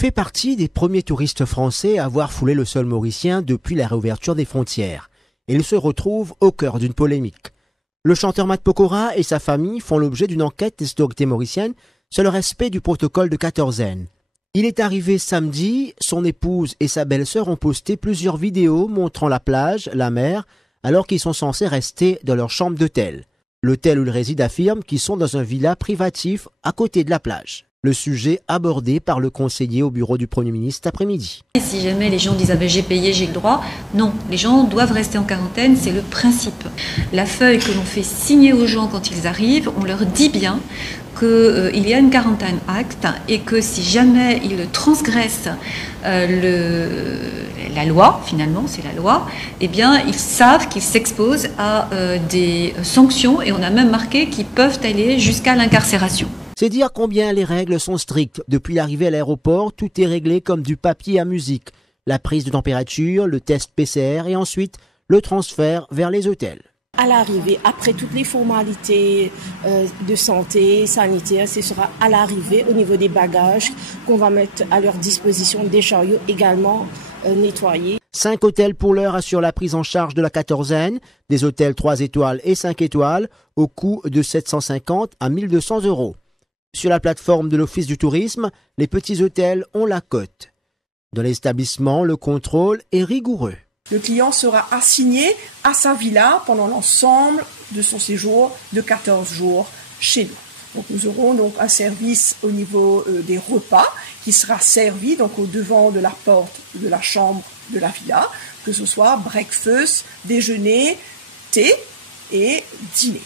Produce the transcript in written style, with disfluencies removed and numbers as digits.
fait partie des premiers touristes français à avoir foulé le sol mauricien depuis la réouverture des frontières. Et il se retrouve au cœur d'une polémique. Le chanteur Matt Pokora et sa famille font l'objet d'une enquête des autorités mauriciennes sur le respect du protocole de quatorzaine. Il est arrivé samedi, son épouse et sa belle-sœur ont posté plusieurs vidéos montrant la plage, la mer, alors qu'ils sont censés rester dans leur chambre d'hôtel. L'hôtel où ils résident affirme qu'ils sont dans un villa privatif à côté de la plage. Le sujet abordé par le conseiller au bureau du Premier ministre cet après-midi. Et si jamais les gens disent « j'ai payé, j'ai le droit », non, les gens doivent rester en quarantaine, c'est le principe. La feuille que l'on fait signer aux gens quand ils arrivent, on leur dit bien qu'il y a une quarantaine acte et que si jamais ils transgressent la loi, finalement c'est la loi, eh bien ils savent qu'ils s'exposent à des sanctions et on a même marqué qu'ils peuvent aller jusqu'à l'incarcération. C'est dire combien les règles sont strictes. Depuis l'arrivée à l'aéroport, tout est réglé comme du papier à musique. La prise de température, le test PCR et ensuite le transfert vers les hôtels. À l'arrivée, après toutes les formalités de santé, sanitaire, ce sera à l'arrivée au niveau des bagages qu'on va mettre à leur disposition, des chariots également nettoyés. 5 hôtels pour l'heure assurent la prise en charge de la quatorzaine, des hôtels 3 étoiles et 5 étoiles au coût de 750 à 1200 €. Sur la plateforme de l'Office du tourisme, les petits hôtels ont la cote. Dans l'établissement, le contrôle est rigoureux. Le client sera assigné à sa villa pendant l'ensemble de son séjour de 14 jours chez nous. Donc nous aurons donc un service au niveau des repas qui sera servi donc au devant de la porte de la chambre de la villa, que ce soit breakfast, déjeuner, thé et dîner.